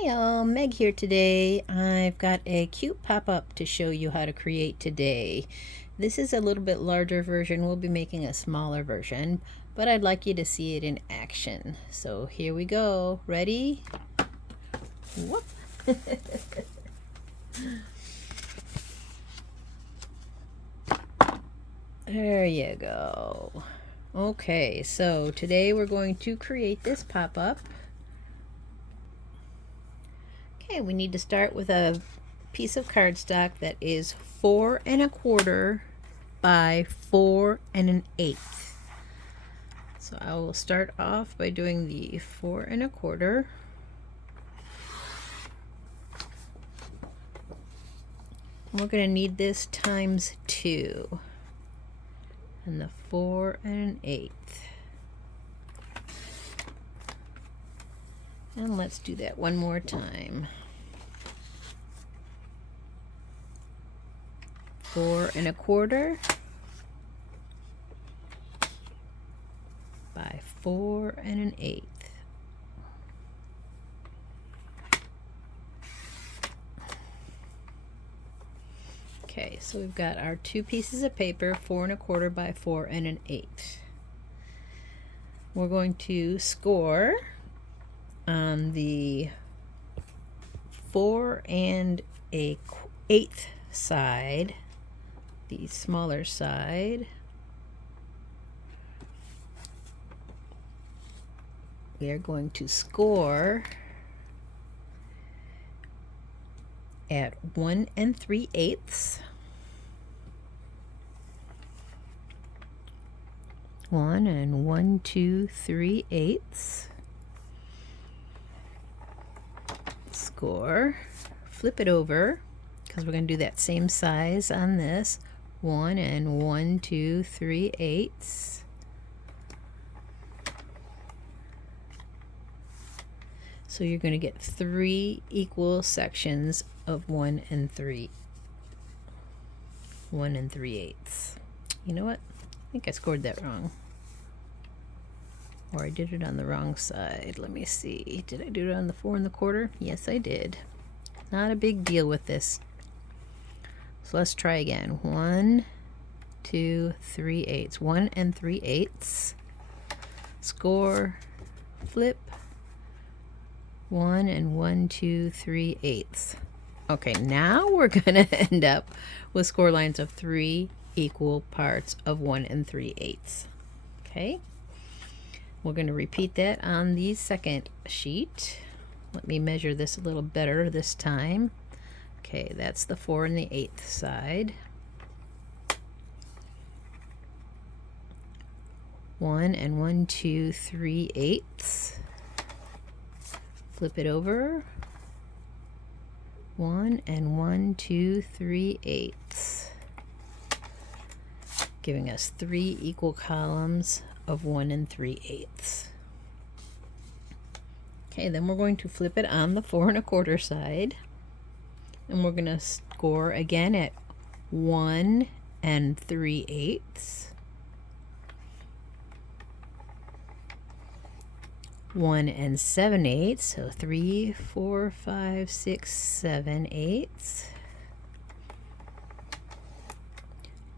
Hi y'all, Meg here today. I've got a cute pop-up to show you how to create today. This is a little bit larger version. We'll be making a smaller version, but I'd like you to see it in action. So here we go. Ready? Whoop. There you go. Okay, so today we're going to create this pop-up. Okay, we need to start with a piece of cardstock that is 4 1/4 by 4 1/8. So I will start off by doing the 4 1/4. We're going to need this times 2 and the 4 1/8. And let's do that one more time. 4 1/4 by 4 1/8. Okay, so we've got our two pieces of paper, 4 1/4 by 4 1/8. We're going to score on the 4 1/8 side, the smaller side. We are going to score at 1 3/8. 1 and 1 2 3/8. Score. Flip it over because we're going to do that same size on this. 1 and 1 2 3/8. So you're going to get 3 equal sections of 1 and 3. 1 and 3/8. You know what? I think I scored that wrong. Or I did it on the wrong side. Let me see. Did I do it on the 4 1/4? Yes, I did. Not a big deal with this. So let's try again. 1 2 3/8. 1 and 3/8. Score. Flip. 1 and 1 2 3/8. Okay, now we're gonna end up with score lines of 3 equal parts of 1 and 3/8. Okay, we're going to repeat that on the second sheet. Let me measure this a little better this time. Okay, that's the 4 1/8 side. 1 and 1 2 3/8. Flip it over. 1 and 1 2 3/8. Giving us 3 equal columns of 1 and 3/8. Okay, then we're going to flip it on the 4 1/4 side, and we're going to score again at 1 and 3/8. 1 and 7/8, so 3 4 5 6 7/8.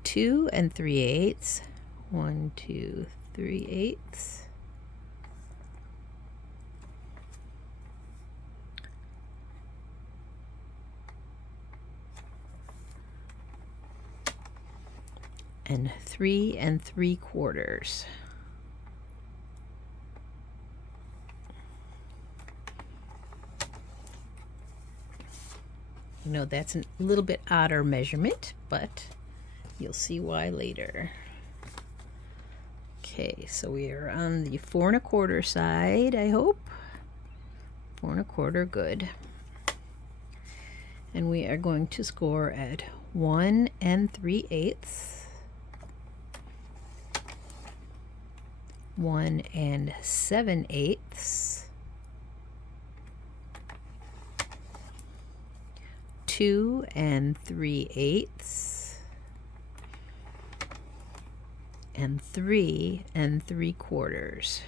2 and 3/8. 1 2 3/8. And 3 and 3/4. You know, that's a little bit odder measurement, but you'll see why later. Okay, so we are on the 4 1/4 side, I hope. 4 1/4, good. And we are going to score at 1 and 3/8. 1 and 7/8. 2 and 3/8. And 3 and 3/4.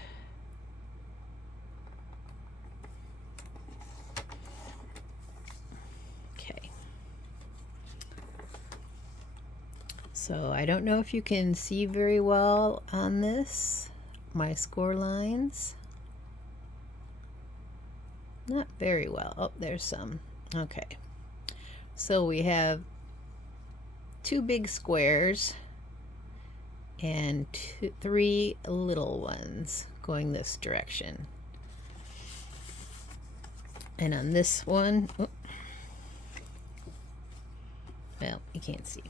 So I don't know if you can see very well on this, my score lines. Not very well. Oh, there's some. Okay. So we have 2 big squares and 3 little ones going this direction. And on this one, oh, well, you can't see.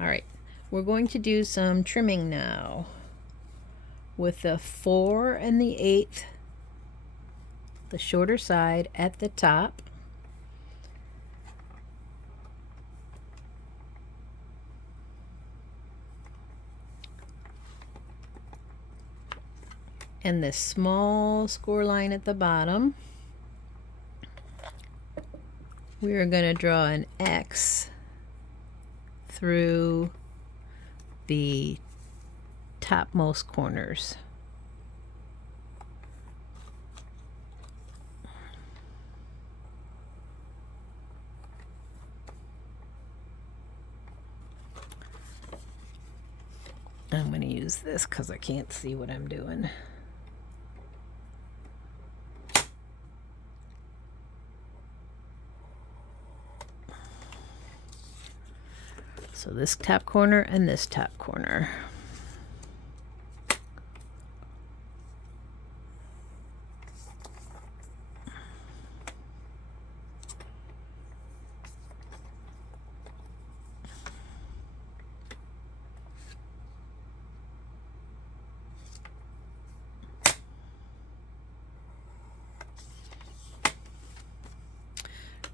All right, we're going to do some trimming now with the 4 and the 1/8, the shorter side at the top. And this small score line at the bottom. We are going to draw an X through the topmost corners. I'm going to use this because I can't see what I'm doing. So this top corner and this top corner.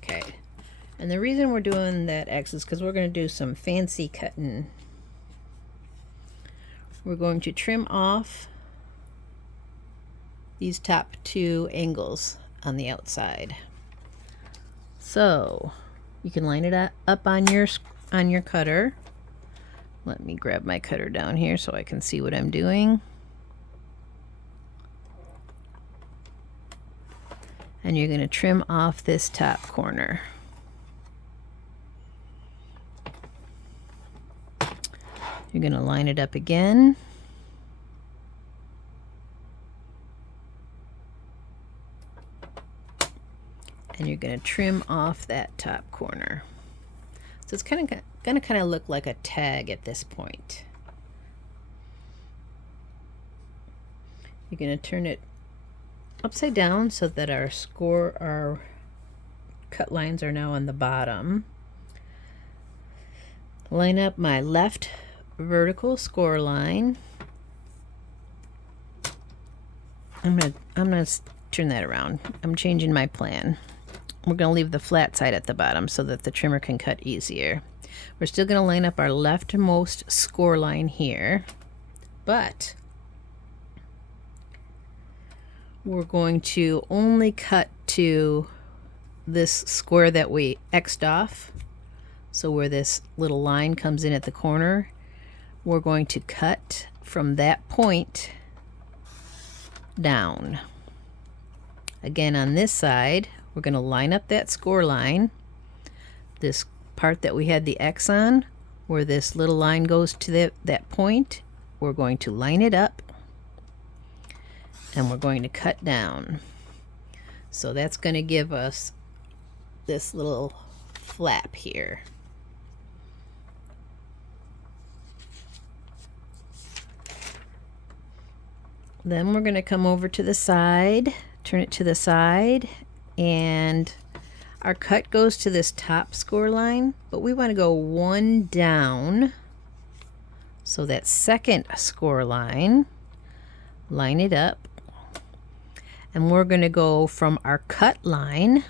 Okay. And the reason we're doing that X is because we're going to do some fancy cutting. We're going to trim off these top 2 angles on the outside. So you can line it up on your cutter. Let me grab my cutter down here so I can see what I'm doing. And you're going to trim off this top corner. You're going to line it up again. And you're going to trim off that top corner. So it's going to look like a tag at this point. You're going to turn it upside down so that our cut lines are now on the bottom. Line up my left vertical score line. I'm gonna turn that around. I'm changing my plan. We're gonna leave the flat side at the bottom so that the trimmer can cut easier. We're still gonna line up our leftmost score line here, but we're going to only cut to this square that we X'd off. So where this little line comes in at the corner, we're going to cut from that point down. Again, on this side, we're going to line up that score line. This part that we had the X on, where this little line goes to that point, we're going to line it up and we're going to cut down. So that's going to give us this little flap here. Then we're going to come over to the side, turn it to the side, and our cut goes to this top score line, but we want to go 1 down. So that second score line, line it up, and we're going to go from our cut line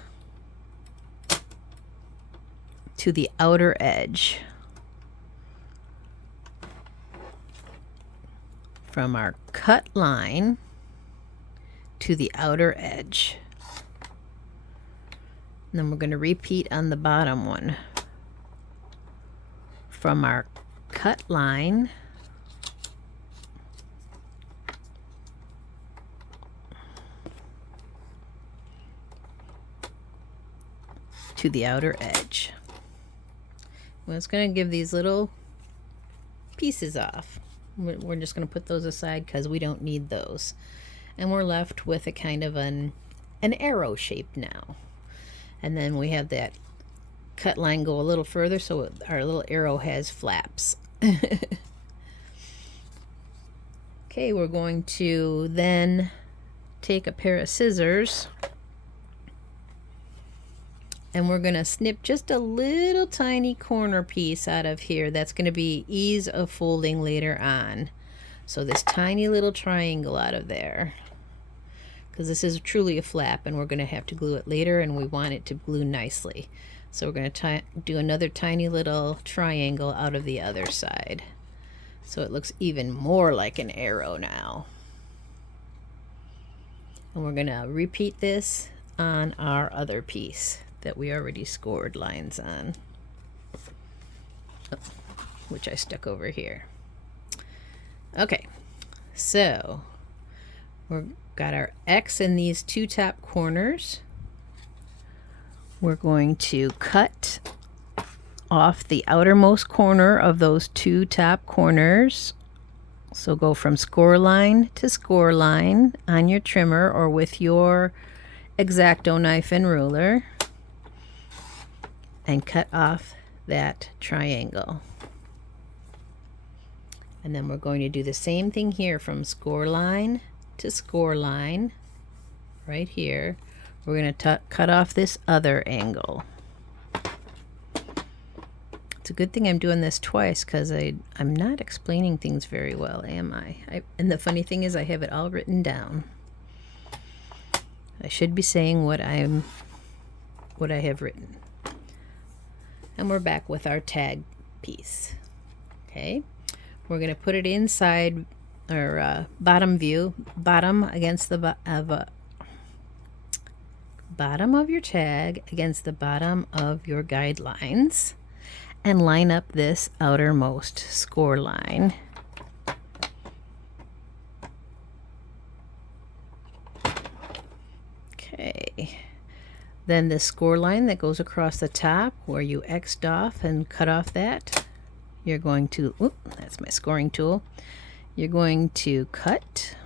to the outer edge. From our cut line to the outer edge. And then we're going to repeat on the bottom one. From our cut line to the outer edge. Well, it's going to give these little pieces off. We're just going to put those aside because we don't need those. And we're left with a kind of an arrow shape now. And then we have that cut line go a little further so our little arrow has flaps. Okay, we're going to then take a pair of scissors and we're going to snip just a little tiny corner piece out of here. That's going to be ease of folding later on. So this tiny little triangle out of there, because this is truly a flap and we're going to have to glue it later and we want it to glue nicely. So we're going to do another tiny little triangle out of the other side. So it looks even more like an arrow now. And we're going to repeat this on our other piece that we already scored lines on, which I stuck over here. Okay, so we've got our X in these two top corners. We're going to cut off the outermost corner of those two top corners. So go from score line to score line on your trimmer or with your X-Acto knife and ruler and cut off that triangle. And then we're going to do the same thing here from score line to score line right here. We're going to cut off this other angle. It's a good thing I'm doing this twice because I'm not explaining things very well, am I? And the funny thing is I have it all written down. I should be saying what I have written. And we're back with our tag piece. Okay, we're going to put it inside our bottom view, bottom against the bottom of your tag against the bottom of your guidelines, and line up this outermost score line. Okay, then the score line that goes across the top where you X'd off and cut off that, you're going to, that's my scoring tool, you're going to cut,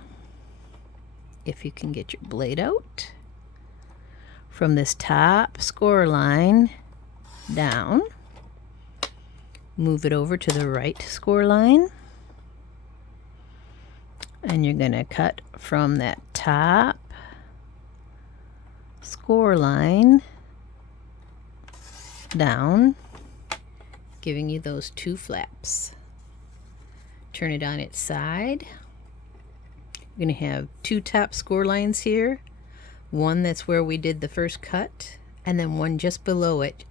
if you can get your blade out, from this top score line down, move it over to the right score line, and you're going to cut from that top score line down, giving you those two flaps. Turn it on its side. You're going to have two top score lines here. One that's where we did the first cut, and then one just below it.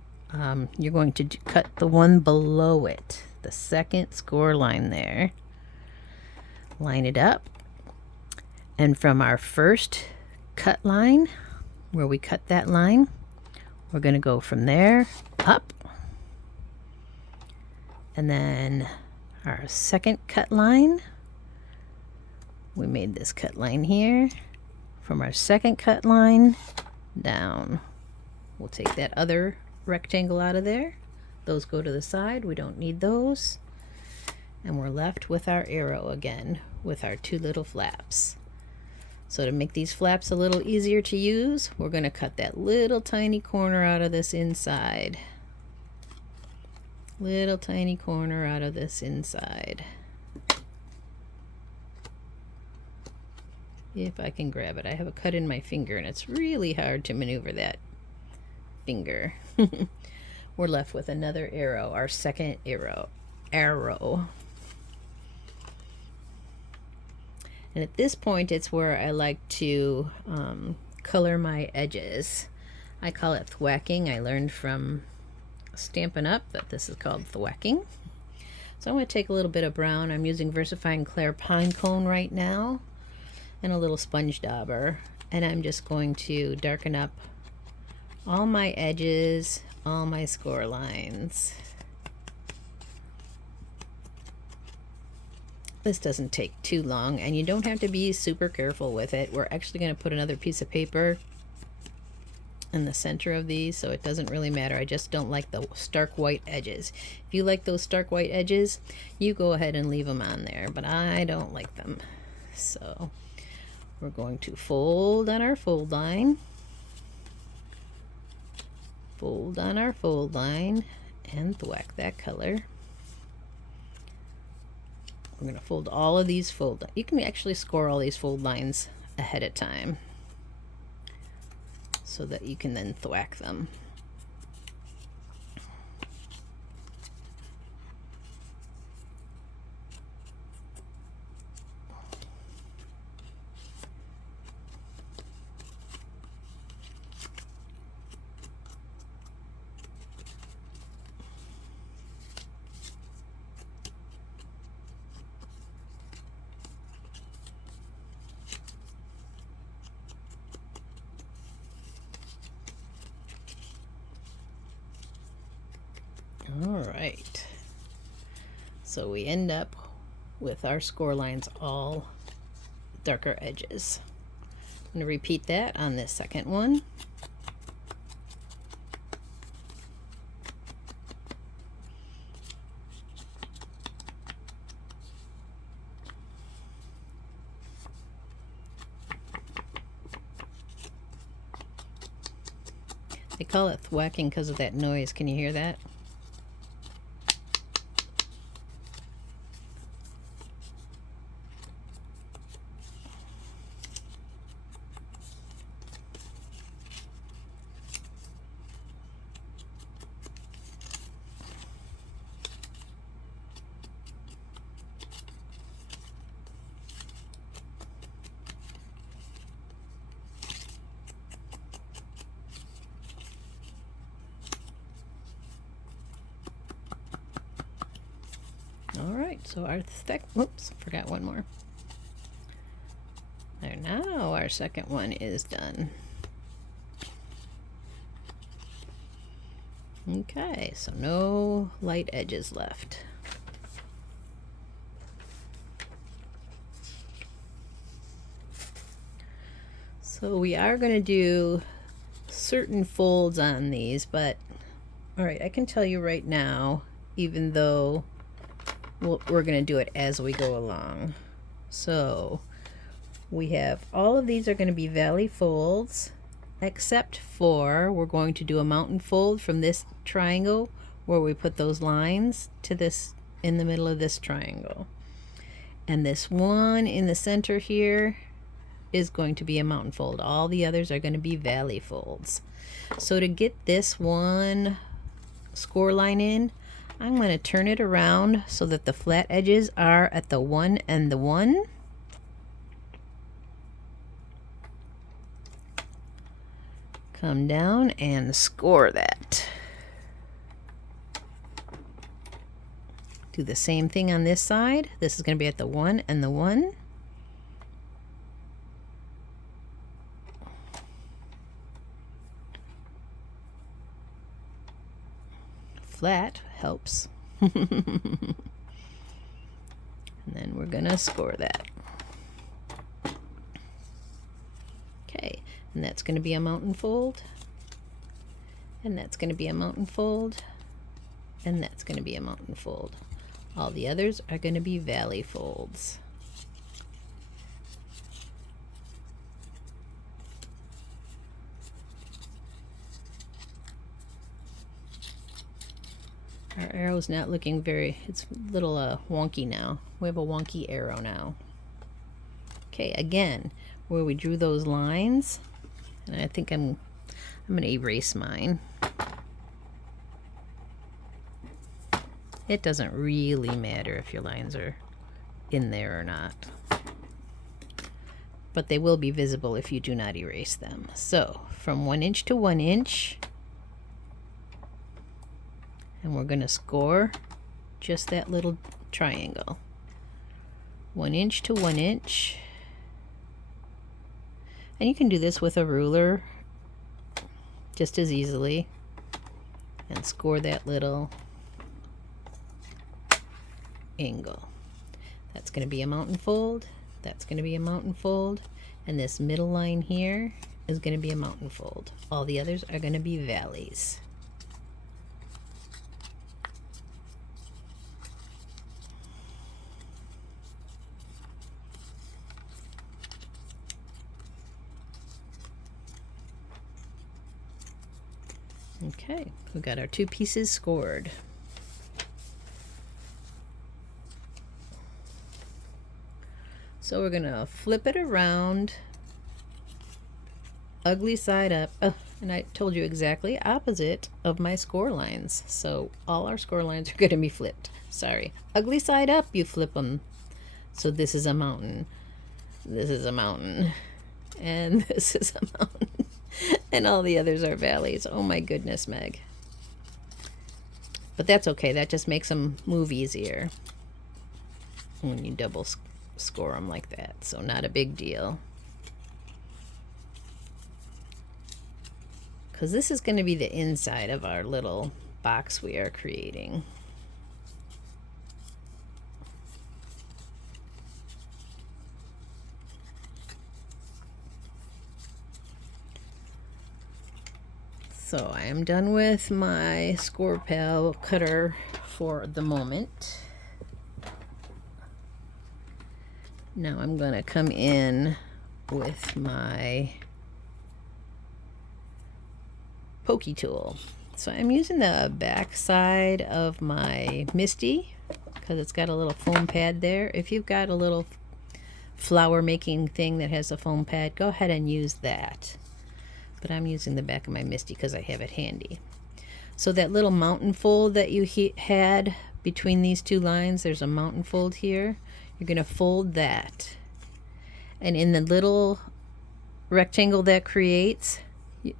You're going to cut the one below it, the second score line there. Line it up, and from our first cut line, where we cut that line, we're going to go from there up, and then our second cut line, we made this cut line here. From our second cut line down, we'll take that other rectangle out of there. Those go to the side, we don't need those, and we're left with our arrow again with our two little flaps. So to make these flaps a little easier to use, we're going to cut that little tiny corner out of this inside. Little tiny corner out of this inside. If I can grab it. I have a cut in my finger and it's really hard to maneuver that finger. We're left with another arrow, our second arrow. And at this point, it's where I like to color my edges. I call it thwacking. I learned from Stampin' Up! That this is called thwacking. So I'm going to take a little bit of brown. I'm using VersaFine Clair Pine Cone right now, and a little sponge dauber. And I'm just going to darken up all my edges, all my score lines. This doesn't take too long, and you don't have to be super careful with it. We're actually going to put another piece of paper in the center of these, so it doesn't really matter. I just don't like the stark white edges. If you like those stark white edges, you go ahead and leave them on there, but I don't like them. So we're going to fold on our fold line, fold on our fold line, and thwack that color. We're going to fold all of these fold. You can actually score all these fold lines ahead of time so that you can then thwack them. All right, so we end up with our score lines all darker edges. I'm going to repeat that on this second one. They call it thwacking because of that noise. Can you hear that? All right, so our whoops, forgot one more. There, now our second one is done. Okay, so no light edges left. So we are going to do certain folds on these, but all right, I can tell you right now, even though we're going to do it as we go along. So we have all of these are going to be valley folds, except for we're going to do a mountain fold from this triangle where we put those lines to this in the middle of this triangle. And this one in the center here is going to be a mountain fold. All the others are going to be valley folds. So to get this one score line in, I'm going to turn it around so that the flat edges are at the 1 and the 1. Come down and score that. Do the same thing on this side. This is going to be at the 1 and the 1. Flat helps. And then we're gonna score that. Okay, and that's gonna be a mountain fold, and that's gonna be a mountain fold, and that's gonna be a mountain fold. All the others are gonna be valley folds. Our arrow's not looking very, it's a little wonky now. We have a wonky arrow now. Okay, again, where we drew those lines, and I think I'm going to erase mine. It doesn't really matter if your lines are in there or not, but they will be visible if you do not erase them. So from 1 inch to 1 inch, and we're going to score just that little triangle. 1 inch to 1 inch. And you can do this with a ruler just as easily and score that little angle. That's going to be a mountain fold. That's going to be a mountain fold. And this middle line here is going to be a mountain fold. All the others are going to be valleys. Okay, we got our 2 pieces scored. So we're gonna flip it around, ugly side up. Oh, and I told you exactly opposite of my score lines. So all our score lines are gonna be flipped. Sorry. Ugly side up, you flip them. So this is a mountain. This is a mountain. And this is a mountain. And all the others are valleys. Oh my goodness, Meg. But that's okay. That just makes them move easier when you double score them like that. So not a big deal. Because this is going to be the inside of our little box we are creating. So I am done with my score pal cutter for the moment. Now I'm going to come in with my pokey tool. So I'm using the back side of my MISTI because it's got a little foam pad there. If you've got a little flower making thing that has a foam pad, go ahead and use that. But I'm using the back of my MISTI because I have it handy. So that little mountain fold that you had between these 2 lines, there's a mountain fold here. You're going to fold that. And in the little rectangle that creates,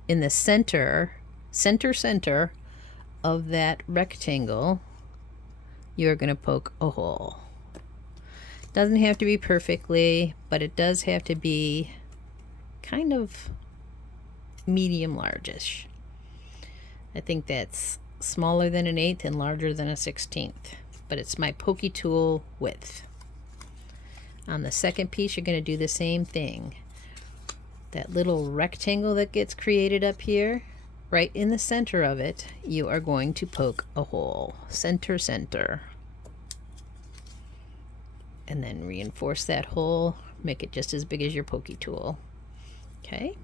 in the center of that rectangle, you're going to poke a hole. Doesn't have to be perfectly, but it does have to be kind of medium largish. I think that's smaller than an 1/8 and larger than a 1/16, but it's my pokey tool width. On the second piece, you're going to do the same thing. That little rectangle that gets created up here, right in the center of it, you are going to poke a hole. Center. And then reinforce that hole, make it just as big as your pokey tool. Okay?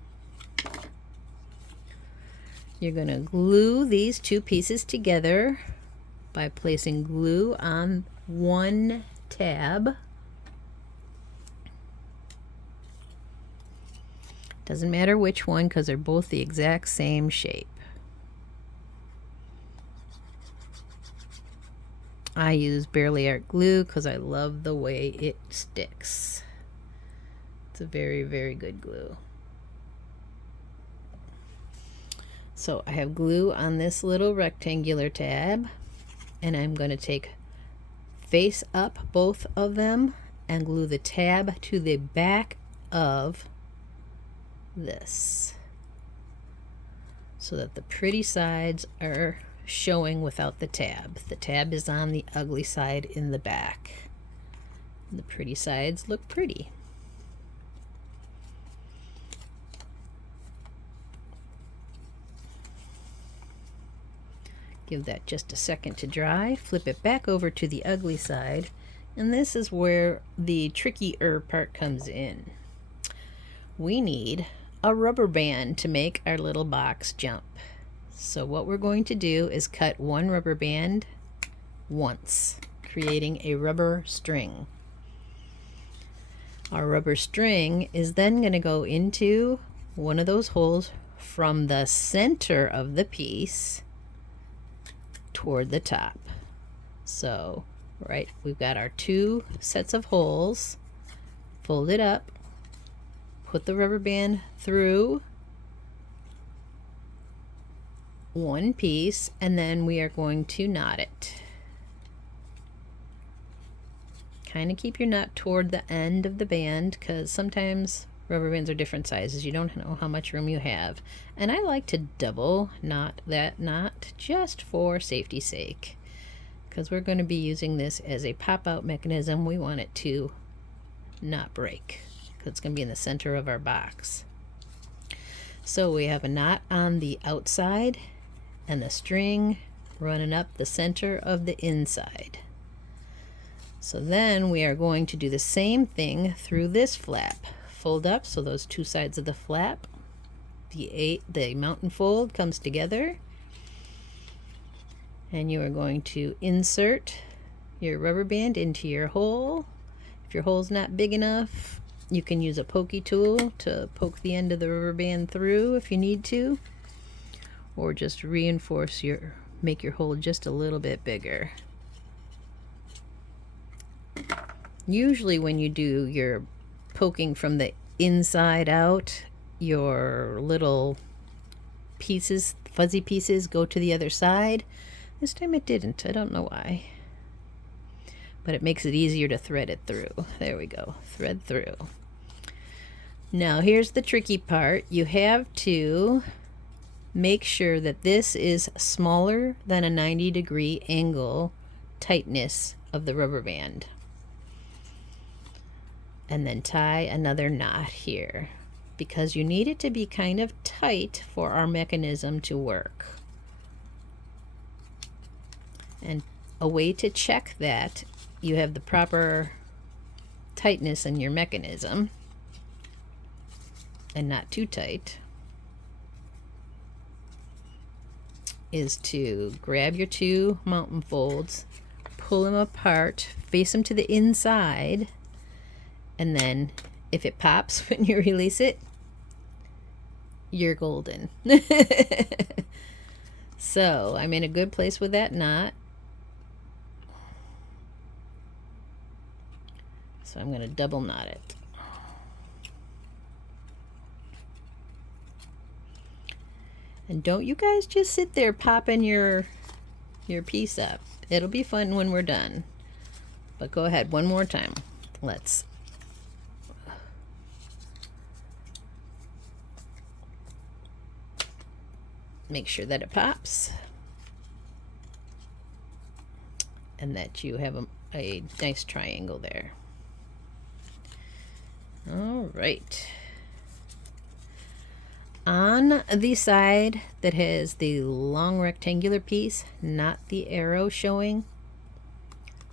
You're going to glue these 2 pieces together by placing glue on one tab. Doesn't matter which one because they're both the exact same shape. I use Bearly Art glue because I love the way it sticks. It's a very, very good glue. So I have glue on this little rectangular tab, and I'm going to take face up both of them and glue the tab to the back of this so that the pretty sides are showing without the tab. The tab is on the ugly side in the back. The pretty sides look pretty. Give that just a second to dry, flip it back over to the ugly side, and this is where the trickier part comes in. We need a rubber band to make our little box jump. So what we're going to do is cut one rubber band once, creating a rubber string. Our rubber string is then going to go into one of those holes from the center of the piece toward the top. So, right, we've got our 2 sets of holes. Fold it up, put the rubber band through one piece, and then we are going to knot it. Kind of keep your knot toward the end of the band because sometimes rubber bands are different sizes. You don't know how much room you have. And I like to double knot that knot just for safety's sake because we're going to be using this as a pop-out mechanism. We want it to not break because it's going to be in the center of our box. So we have a knot on the outside and the string running up the center of the inside. So then we are going to do the same thing through this flap. Fold up, so those two sides of the flap, the mountain fold comes together, and you are going to insert your rubber band into your hole. If your hole's not big enough, you can use a pokey tool to poke the end of the rubber band through if you need to, or just make your hole just a little bit bigger. Usually when you do your poking from the inside out, your little pieces, fuzzy pieces, go to the other side. This time it didn't. I don't know why. But it makes it easier to thread it through. There we go. Thread through. Now here's the tricky part. You have to make sure that this is smaller than a 90-degree angle tightness of the rubber band. And then tie another knot here, because you need it to be kind of tight for our mechanism to work. And a way to check that you have the proper tightness in your mechanism and not too tight is to grab your two mountain folds, pull them apart, face them to the inside, and then if it pops when you release it, you're golden. So I'm in a good place with that knot. So I'm going to double knot it. And don't you guys just sit there popping your piece up. It'll be fun when we're done. But go ahead one more time. Let's make sure that it pops and that you have a nice triangle there. All right. On the side that has the long rectangular piece, not the arrow showing,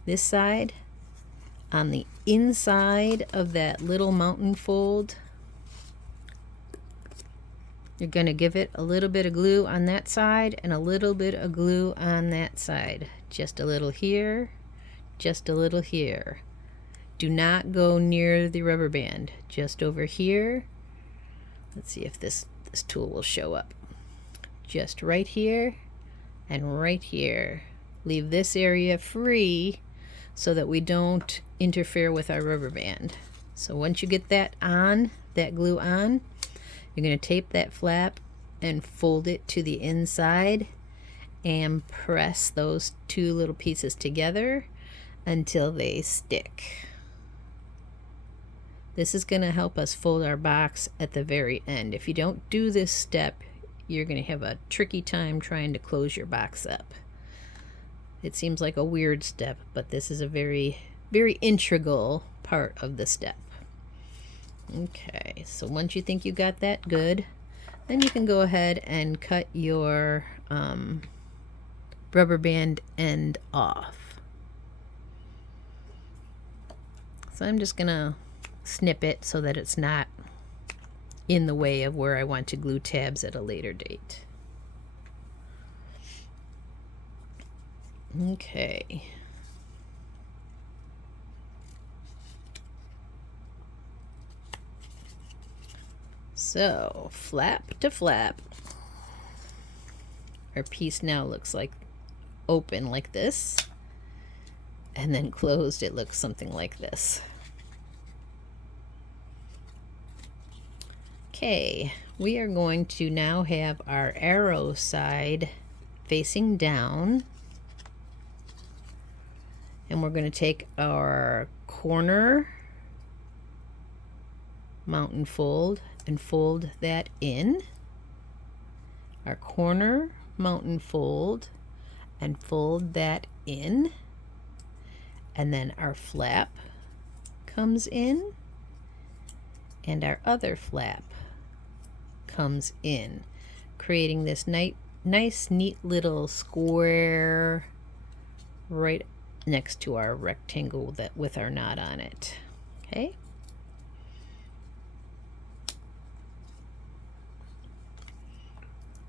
this side, on the inside of that little mountain fold, you're going to give it a little bit of glue on that side and a little bit of glue on that side. Just a little here, just a little here. Do not go near the rubber band, just over here. Let's see if this tool will show up. Just right here and right here. Leave this area free so that we don't interfere with our rubber band. So once you get that on, that glue on, you're going to tape that flap and fold it to the inside and press those two little pieces together until they stick. This is going to help us fold our box at the very end. If you don't do this step, you're going to have a tricky time trying to close your box up. It seems like a weird step, but this is a very, very integral part of the step. Okay, so once you think you got that good, then you can go ahead and cut your rubber band end off. So I'm just going to snip it so that it's not in the way of where I want to glue tabs at a later date. Okay. So flap to flap, our piece now looks like open like this, and then closed it looks something like this. Okay, we are going to now have our arrow side facing down, and we're going to take our corner mountain fold and fold that in, our corner mountain fold and fold that in, and then our flap comes in and our other flap comes in, creating this nice, neat little square right next to our rectangle that with our knot on it. Okay.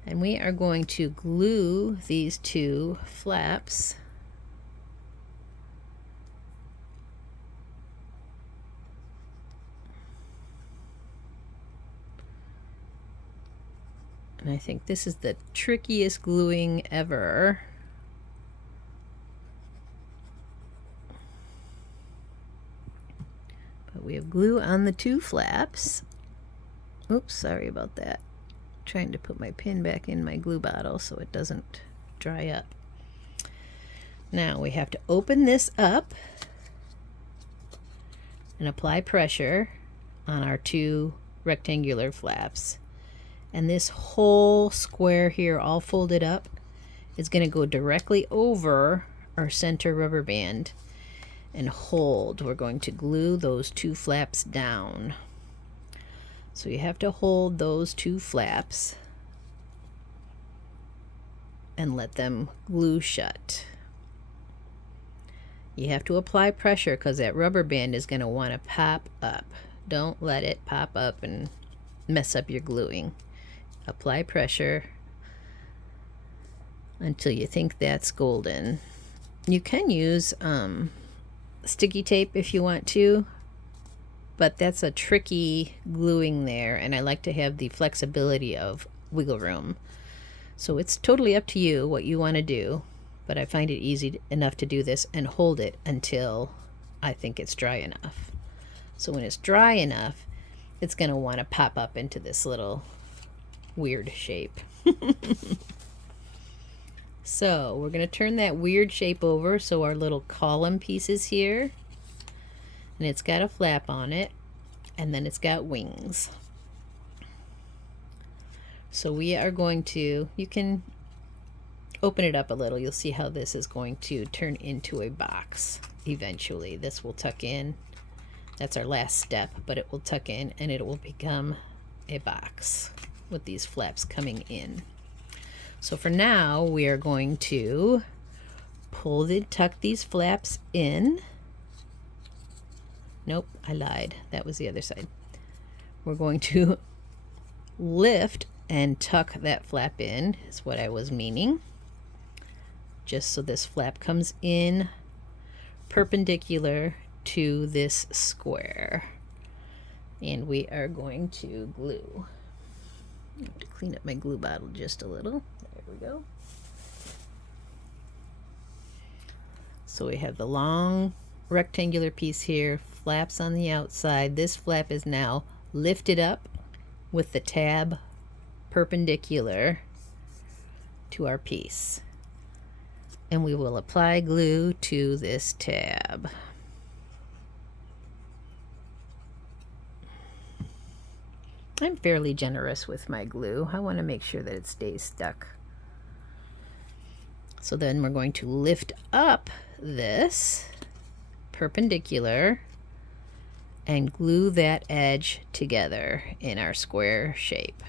And we are going to glue these two flaps and I think this is the trickiest gluing ever. But we have glue on the two flaps. Oops, sorry about that. Trying to put my pin back in my glue bottle so it doesn't dry up. Now we have to open this up and apply pressure on our two rectangular flaps. And this whole square here, all folded up, is going to go directly over our center rubber band and hold. We're going to glue those two flaps down. So you have to hold those two flaps and let them glue shut. You have to apply pressure because that rubber band is going to want to pop up. Don't let it pop up and mess up your gluing. Apply pressure until you think that's golden. You can use sticky tape if you want to, but that's a tricky gluing there, and I like to have the flexibility of wiggle room. So it's totally up to you what you want to do, but I find it easy enough to do this and hold it until I think it's dry enough. So when it's dry enough, it's going to want to pop up into this little weird shape. So we're going to turn that weird shape over, so our little column piece is here, and it's got a flap on it, and then it's got wings. So we are going to, you can open it up a little, you'll see how this is going to turn into a box eventually. This will tuck in. That's our last step, but it will tuck in and it will become a box with these flaps coming in. So for now, we are going to tuck these flaps in. Nope, I lied. That was the other side. We're going to lift and tuck that flap in, is what I was meaning. Just so this flap comes in perpendicular to this square. And we are going to glue. I have to clean up my glue bottle just a little. There we go. So we have the long rectangular piece here, flaps on the outside. This flap is now lifted up with the tab perpendicular to our piece. And we will apply glue to this tab. I'm fairly generous with my glue. I want to make sure that it stays stuck. So then we're going to lift up this perpendicular and glue that edge together in our square shape.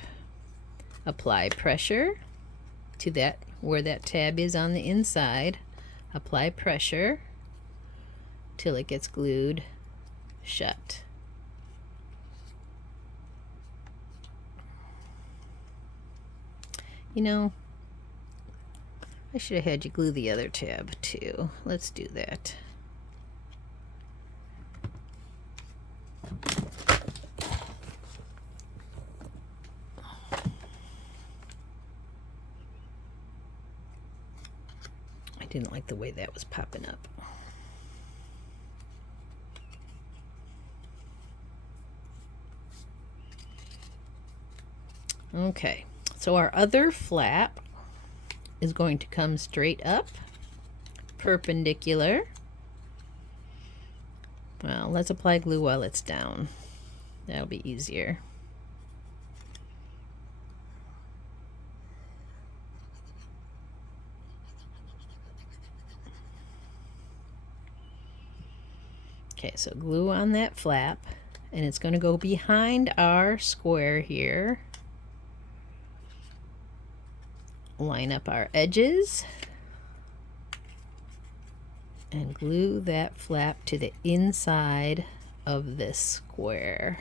Apply pressure to that where that tab is on the inside. Apply pressure till it gets glued shut. You know, I should have had you glue the other tab too. Let's do that. I didn't like the way that was popping up. Okay, so our other flap is going to come straight up, perpendicular. Well, let's apply glue while it's down. That'll be easier. Okay, so glue on that flap, and it's going to go behind our square here. line up our edges and glue that flap to the inside of this square.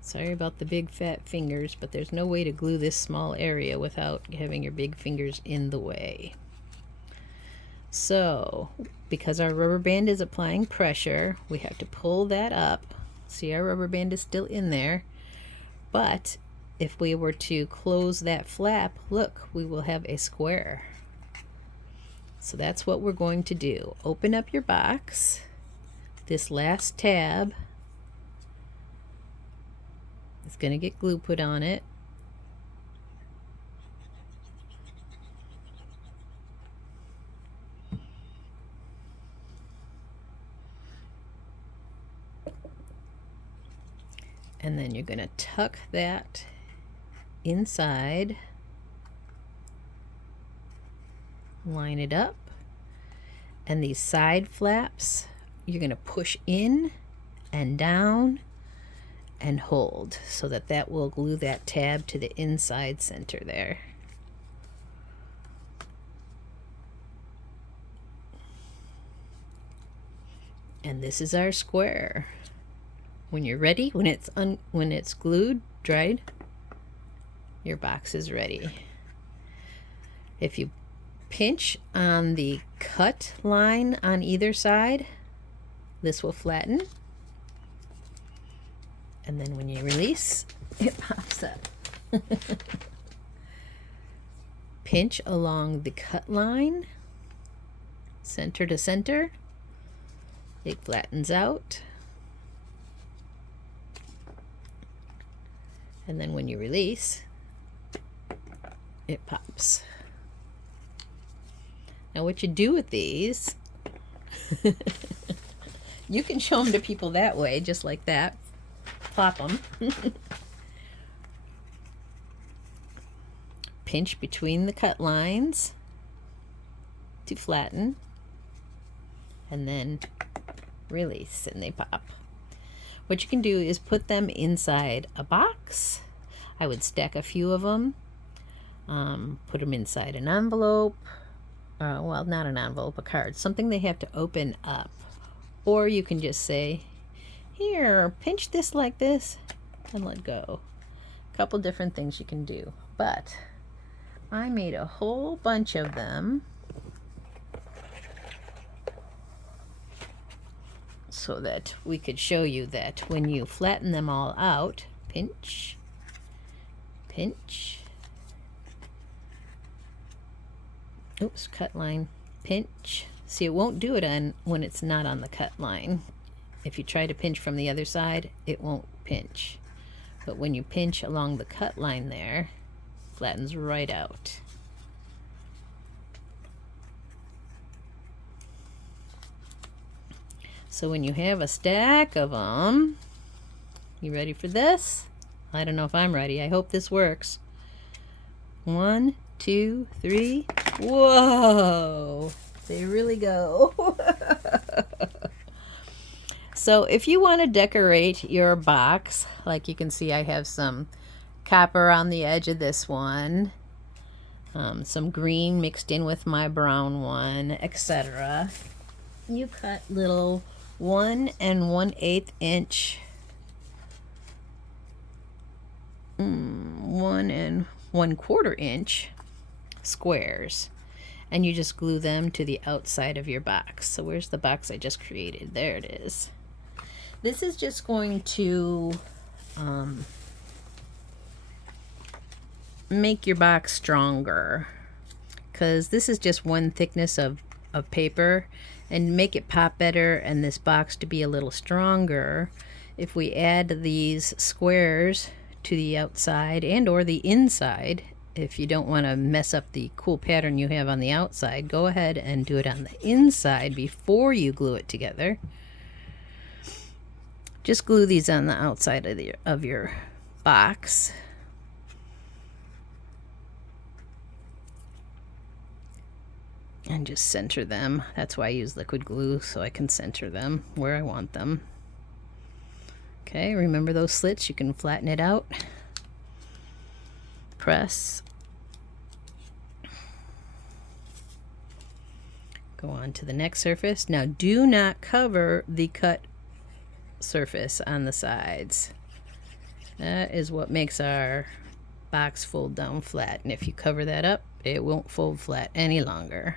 Sorry about the big fat fingers, but there's no way to glue this small area without having your big fingers in the way. So, because our rubber band is applying pressure, we have to pull that up. See, our rubber band is still in there, but if we were to close that flap, look, we will have a square. So that's what we're going to do. Open up your box, this last tab is going to get glue put on it. And then you're going to tuck that inside, line it up, and these side flaps you're going to push in and down and hold so that that will glue that tab to the inside center there. And this is our square. When you're ready, when it's glued, dried, your box is ready. If you pinch on the cut line on either side, this will flatten. And then when you release, it pops up. Pinch along the cut line, center to center. It flattens out. And then when you release, it pops. Now what you do with these, you can show them to people that way, just like that. Plop them. Pinch between the cut lines to flatten, and then release, and they pop. What you can do is put them inside a box. I would stack a few of them, put them inside an envelope, well, not an envelope, a card, something they have to open up. Or you can just say, here, pinch this like this and let go. A couple different things you can do, but I made a whole bunch of them so that we could show you that when you flatten them all out, pinch, pinch, oops, cut line, pinch. See, it won't do it on when it's not on the cut line. If you try to pinch from the other side, it won't pinch. But when you pinch along the cut line there, it flattens right out. So when you have a stack of them, you ready for this? I don't know if I'm ready. I hope this works. 1, 2, 3. Whoa! They really go. So if you want to decorate your box, like you can see I have some copper on the edge of this one, some green mixed in with my brown one, etc. You cut little 1 1/8 inch, 1 1/4 inch squares, and you just glue them to the outside of your box. So where's the box I just created? There it is. This is just going to make your box stronger, because this is just one thickness of paper, and make it pop better and this box to be a little stronger. If we add these squares to the outside and or the inside, if you don't want to mess up the cool pattern you have on the outside, go ahead and do it on the inside before you glue it together. Just glue these on the outside of your box. And just center them. That's why I use liquid glue, so I can center them where I want them. Okay, remember those slits? You can flatten it out. Press. Go on to the next surface. Now do not cover the cut surface on the sides. That is what makes our box fold down flat, and if you cover that up, it won't fold flat any longer.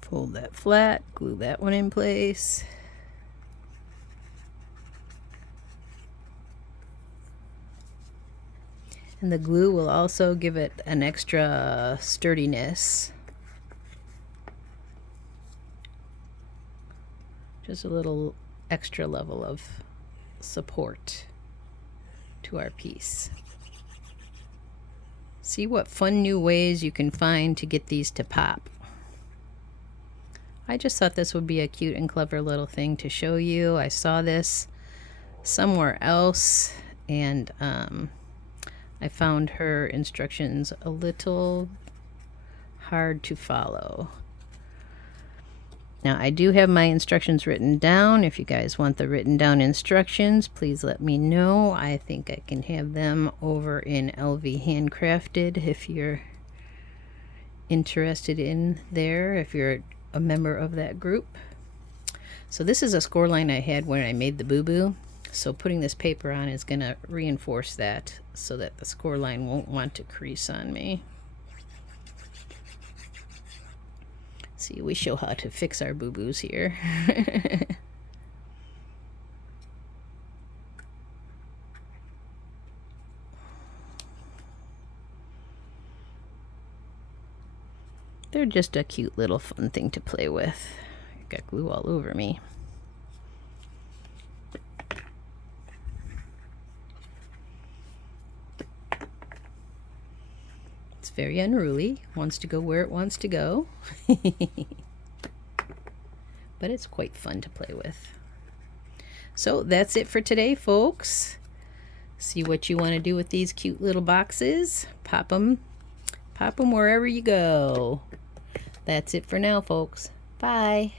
Fold that flat, glue that one in place. And the glue will also give it an extra sturdiness. Just a little extra level of support to our piece. See what fun new ways you can find to get these to pop. I just thought this would be a cute and clever little thing to show you. I saw this somewhere else, and I found her instructions a little hard to follow. Now I do have my instructions written down. If you guys want the written down instructions, please let me know. I think I can have them over in LV Handcrafted if you're interested in there, if you're a member of that group. So this is a score line I had when I made the boo-boo. So putting this paper on is going to reinforce that so that the score line won't want to crease on me. See, we show how to fix our boo-boos here. They're just a cute little fun thing to play with. Got glue all over me. It's very unruly, wants to go where it wants to go. But it's quite fun to play with. So that's it for today, folks. See what you want to do with these cute little boxes. Pop them wherever you go. That's it for now, folks. Bye.